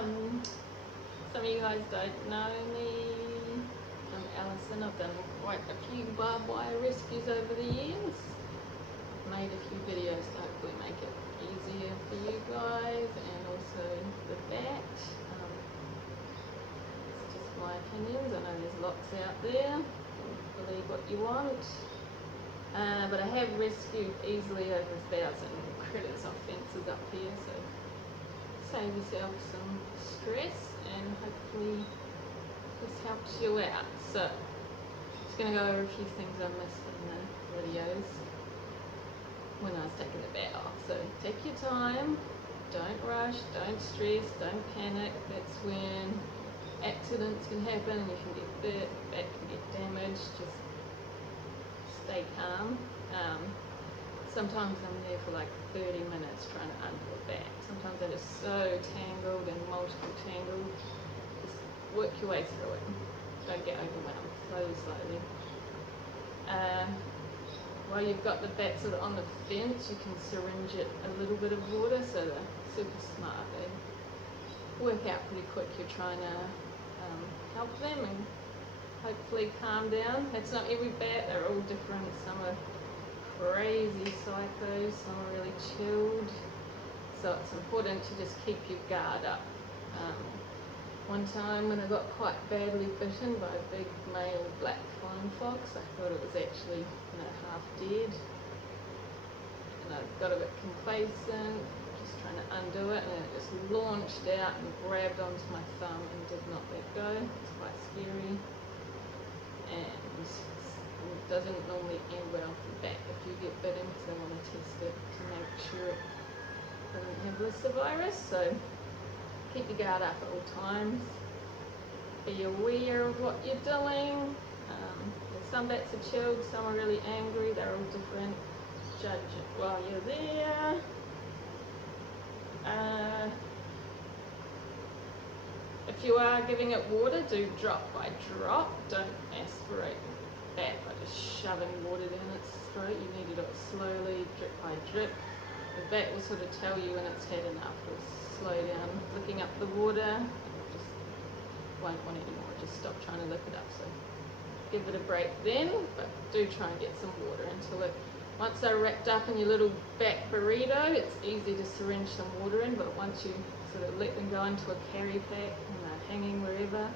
Some of you guys don't know me. I'm Alison. I've done quite a few barbed wire rescues over the years. I've made a few videos to hopefully make it easier for you guys, and also the bat. It's just my opinions. I know there's lots out there. Believe what you want. But I have rescued easily over 1,000 critters off fences up here, so save yourself some stress and hopefully this helps you out. So just going to go over a few things I missed in the videos when I was taking the bat off. So take your time, don't rush, don't stress, don't panic. That's when accidents can happen and you can get bit, bat can get damaged. Just stay calm. Sometimes I'm there for like 30 minutes trying to undo a bat. Sometimes they're just so tangled and multiple tangled. Just work your way through it. Don't get overwhelmed. Slowly. While you've got the bat sort of on the fence, you can syringe it a little bit of water, so they're super smart. They work out pretty quick. You're trying to help them and hopefully calm down. That's not every bat, they're all different. Some are crazy psychos, some are really chilled. So it's important to just keep your guard up. One time when I got quite badly bitten by a big male black flying fox, I thought it was actually half dead. And I got a bit complacent, just trying to undo it, and then it just launched out and grabbed onto my thumb and did not let go. It's quite scary. And it doesn't normally end well for the bat if you get bitten, because they want to test it to make sure it doesn't have Lyssavirus. So keep your guard up at all times. Be aware of what you're doing. Some bats are chilled, some are really angry. They're all different. Judge it while you're there. If you are giving it water, do drop by drop. Don't aspirate the bat by just shoving water down its throat. You need to do it slowly, drip by drip. The bat will sort of tell you when it's had enough. It'll slow down looking up the water. It just won't want any more. Just stop trying to lick it up. So give it a break then, but do try and get some water until it. Once they're wrapped up in your little bat burrito, it's easy to syringe some water in, but once you sort of let them go into a carry pack and they're hanging wherever,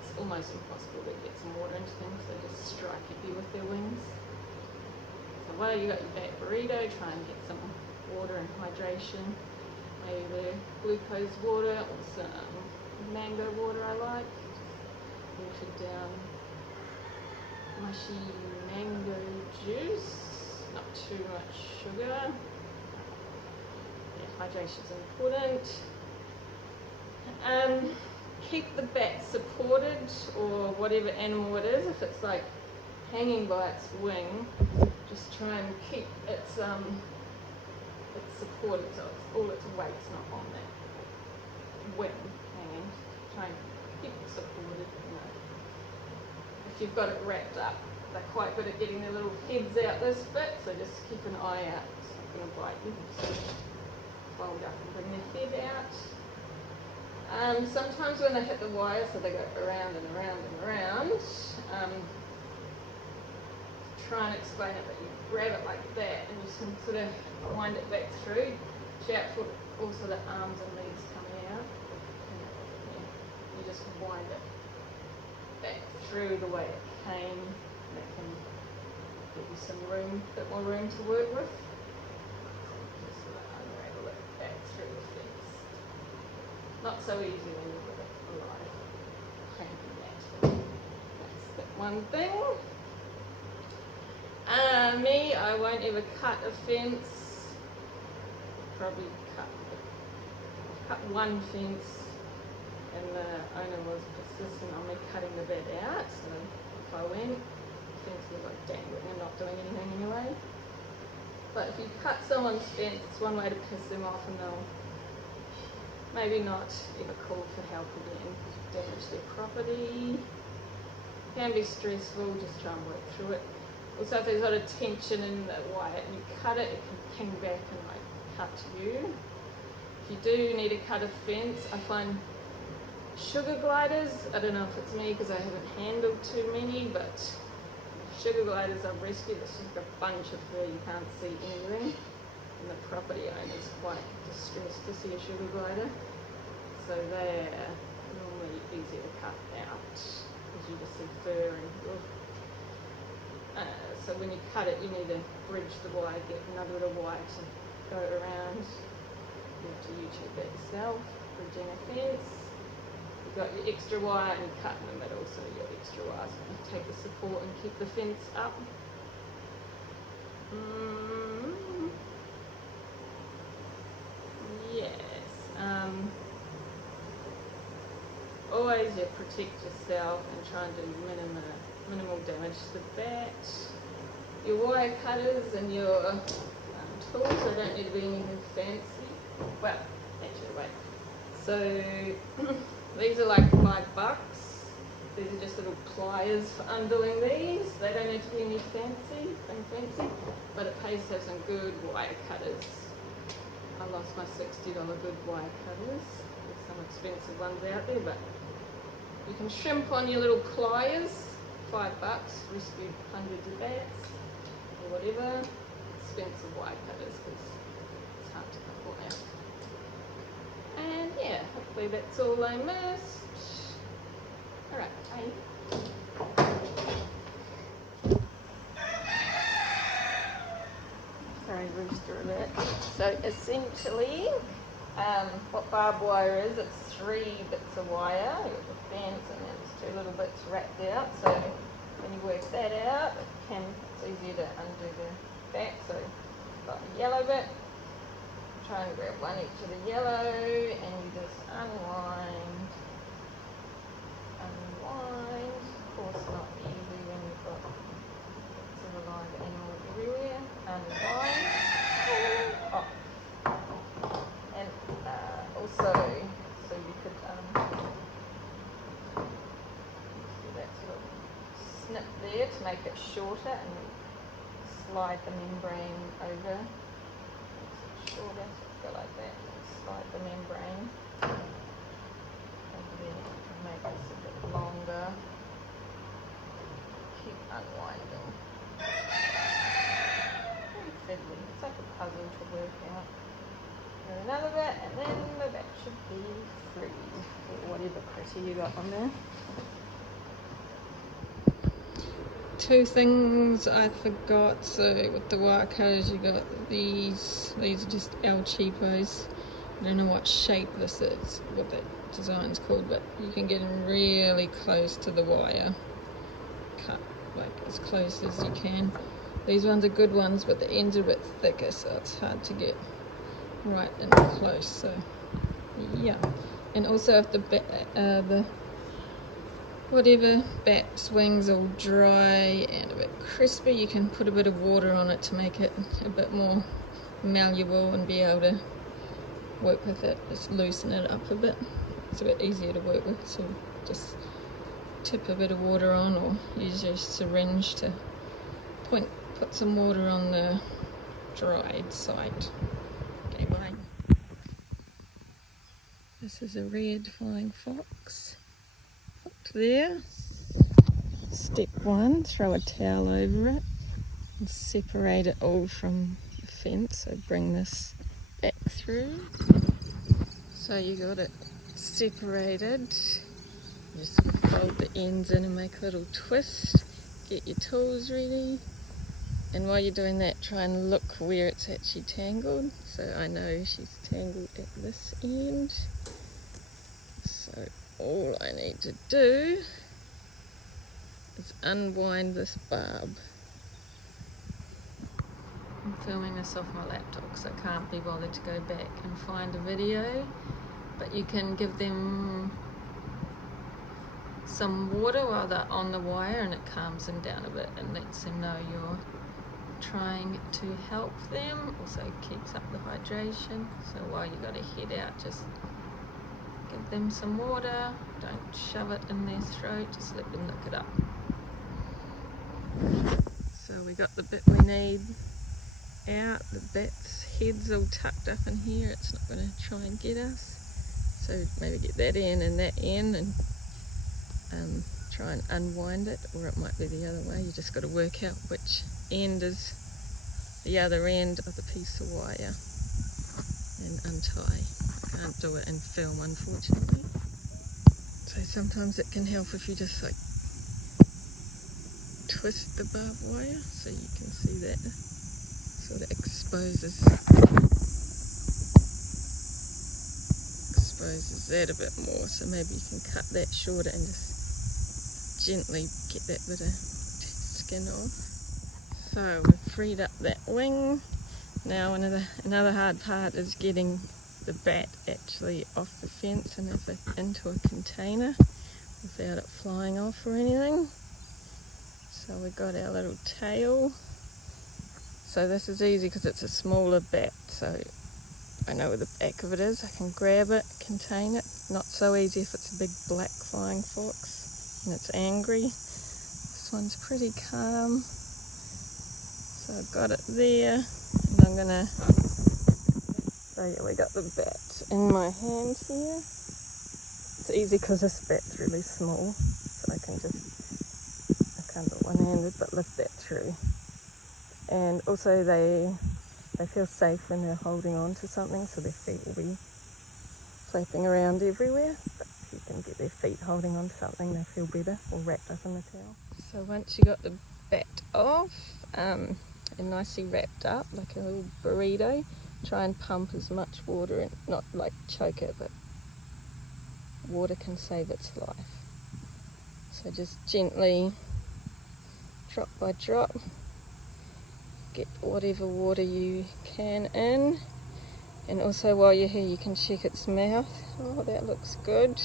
it's almost impossible to get some water into them because they just strike at you with their wings. So while you got your bat burrito, try and get some water and hydration. Maybe the glucose water or some mango water I like. Watered down mushy mango juice. Not too much sugar. Yeah, hydration is important. Keep the bat supported, or whatever animal it is. If it's like hanging by its wing, just try and keep its supported, so it's all its weight's not on that wing hanging. Try and keep it supported. If you've got it wrapped up, they're quite good at getting their little heads out this bit, so just keep an eye out. It's not going to bite you. So fold up and bring their head out. Sometimes when they hit the wire, so they go around and around and around, try and explain it, but you grab it like that and you can sort of wind it back through. Watch out for also the arms and legs coming out. You just wind it back through the way it came. That can give you some room, a bit more room to work with. Just sort of unravel it back through the fence. Not so easy when you've got it alive. That's that one thing. Me, I won't ever cut a fence. Probably cut one fence, and the owner was persistent on me cutting the bat out. So if I went, the fence was like dangling and not doing anything anyway. But if you cut someone's fence, it's one way to piss them off, and they'll maybe not ever call for help again because you've damaged their property. It can be stressful. Just try and work through it. Also, if there's a lot of tension in the wire and you cut it, it can ping back and like cut you. If you do need to cut a fence, I find sugar gliders, I don't know if it's me because I haven't handled too many, but sugar gliders I've rescued, it's just a bunch of fur, you can't see anything. And the property owner's quite distressed to see a sugar glider. So they're normally easy to cut out because you just see fur and so when you cut it, you need to bridge the wire, get another little wire to go around. You have to YouTube it yourself, bridging a fence. You've got your extra wire and you cut in the middle, so your extra wire is going to take the support and keep the fence up. Yes. Always you protect yourself and try and do minimal damage to the bat. Your wire cutters and your tools, they don't need to be anything fancy. Well, actually, wait. So these are like $5. These are just little pliers for undoing these. They don't need to be any fancy, but it pays to have some good wire cutters. I lost my $60 good wire cutters. There's some expensive ones out there, but you can shrimp on your little pliers. $5, rescued hundreds of bats or whatever. Expensive wire cutters because it's hard to cut all out. And yeah, hopefully that's all I missed. Alright, bye. Sorry, rooster alert. So essentially, what barbed wire is, it's 3 bits of wire. You've got the fence and then there's 2 little bits wrapped out. So when you work that out, it's easier to undo the back. So you've got the yellow bit. Try and grab one each of the yellow and you just unwind. Of course not easy when you've got bits of a live animal everywhere. Unwind. Off. And also, so you could see that sort of snip there to make it shorter and slide the membrane over. Shorter, go like that, slide the membrane over there to make this a bit longer. Keep unwinding. Very fiddly, it's like a puzzle to work out. And another bit, and then the bat should be free, or whatever critter you got on there. 2 things I forgot. So with the wire cutters, you got these are just El Cheapos. I don't know what shape this is, what that design's called, but you can get in really close to the wire. Cut like as close as you can. These ones are good ones, but the ends are a bit thicker, so it's hard to get right in close. So yeah, and also if the whatever bat's wings all dry and a bit crispy, you can put a bit of water on it to make it a bit more malleable and be able to work with it, just loosen it up a bit. It's a bit easier to work with, so just tip a bit of water on or use your syringe to put some water on the dried side. Okay, bye. This is a red flying fox. There. Step 1, throw a towel over it and separate it all from the fence. So bring this back through. So you got it separated. You just sort of fold the ends in and make a little twist. Get your tools ready. And while you're doing that, try and look where it's actually tangled. So I know she's tangled at this end. So all I need to do is unwind this barb. I'm filming this off my laptop because I can't be bothered to go back and find a video, but you can give them some water while they're on the wire and it calms them down a bit and lets them know you're trying to help them. Also keeps up the hydration, so while you got a head out, just give them some water, don't shove it in their throat, just let them lick it up. So we got the bit we need out. The bat's head's all tucked up in here. It's not going to try and get us. So maybe get that in and that in, and try and unwind it, or it might be the other way. You just got to work out which end is the other end of the piece of wire and untie. I can't do it in film, unfortunately. So sometimes it can help if you just like twist the barbed wire, so you can see that sort of exposes that a bit more. So maybe you can cut that shorter and just gently get that bit of skin off. So we've freed up that wing. Now another hard part is getting the bat actually off the fence and into a container without it flying off or anything. So we've got our little tail. So this is easy because it's a smaller bat, so I know where the back of it is. I can grab it, contain it. Not so easy if it's a big black flying fox and it's angry. This one's pretty calm. So I've got it there, and I'm gonna, so yeah, we got the bat in my hand here. It's easy because this bat's really small, so I can't do it one-handed, but lift that through. And also they feel safe when they're holding on to something, so their feet will be flapping around everywhere. But if you can get their feet holding on to something, they feel better, or wrapped up in the towel. So once you got the bat off, and nicely wrapped up like a little burrito, try and pump as much water in, not like choke it, but water can save its life. So just gently, drop by drop, get whatever water you can in. And also while you're here, you can check its mouth. Oh, that looks good.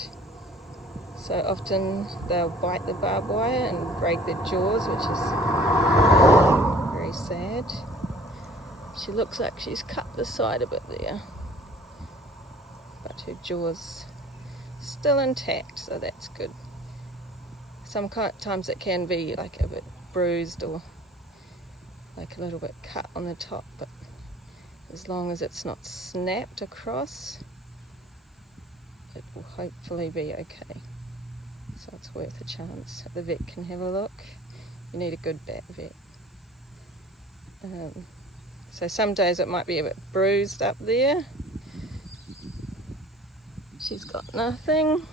So often they'll bite the barbed wire and break their jaws, which is very sad. She looks like she's cut the side a bit there, but her jaw's still intact, so that's good. Sometimes it can be like a bit bruised or like a little bit cut on the top, but as long as it's not snapped across, it will hopefully be okay. So it's worth a chance. The vet can have a look. You need a good bat vet. So some days it might be a bit bruised up there. She's got nothing.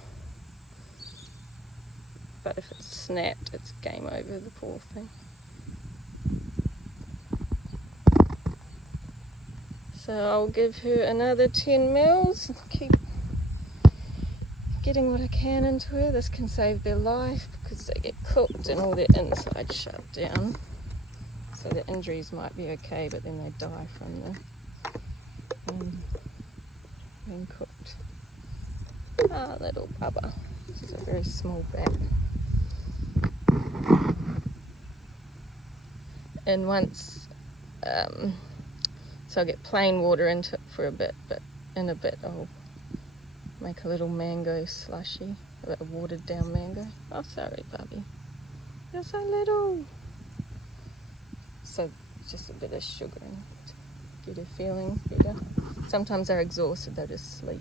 But if it's snapped, it's game over, the poor thing. So I'll give her another 10 mils. Keep getting what I can into her. This can save their life because they get cooked and all their inside shut down. So the injuries might be okay, but then they die from the being cooked. Ah, little bubba. She's a very small bat. And once, so I'll get plain water into it for a bit, but in a bit I'll make a little mango slushy, a bit of watered down mango. Oh, sorry, Bubby. You're so little. So just a bit of sugar and get her feeling better. Sometimes they're exhausted, they'll just sleep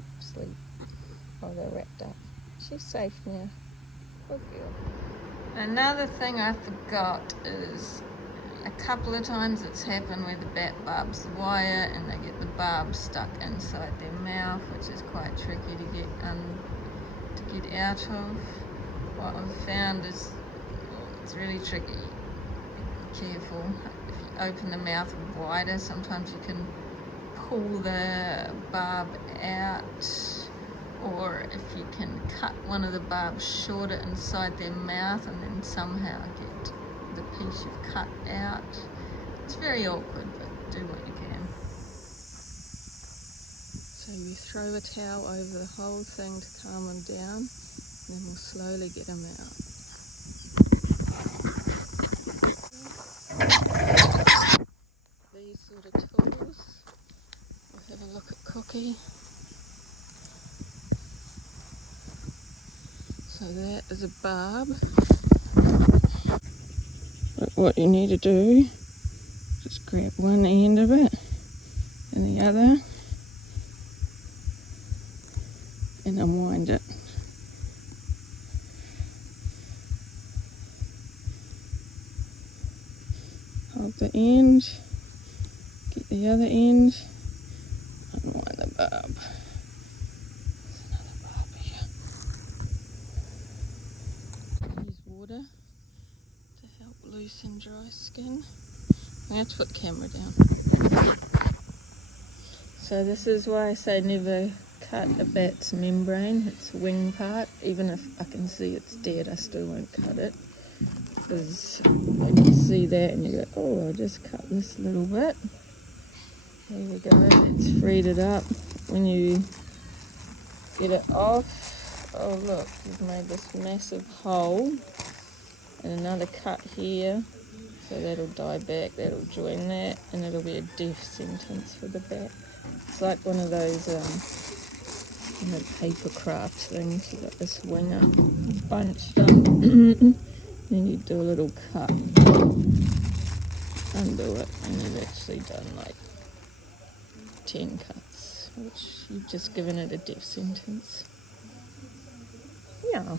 while they're wrapped up. She's safe now. Good girl. Another thing I forgot is a couple of times it's happened where the bat barbs the wire and they get the barb stuck inside their mouth, which is quite tricky to get out of. What I've found is it's really tricky. Be careful. If you open the mouth wider, sometimes you can pull the barb out, or if you can cut one of the barbs shorter inside their mouth and then somehow get the piece you've cut out. It's very awkward, but do what you can. So you throw a towel over the whole thing to calm them down, and then we'll slowly get them out. These sort of tools. We'll have a look at Cookie. So that is a barb. But what you need to do, Just grab one end of it and the other and unwind it. Hold the end, get the other end, unwind the barb. There's another barb here. Use water to help loosen dry skin. I have to put the camera down. So this is why I say never cut a bat's membrane, its wing part. Even if I can see it's dead, I still won't cut it. Because when you see that and you go, oh, I'll just cut this little bit. There we go, it's freed it up. When you get it off, oh look, you've made this massive hole and another cut here. So that'll die back, that'll join that, and it'll be a death sentence for the bat. It's like one of those paper craft things. You got this wing up, bunched up, then you do a little cut, undo it, and you've actually done like 10 cuts, which you've just given it a death sentence. Yeah.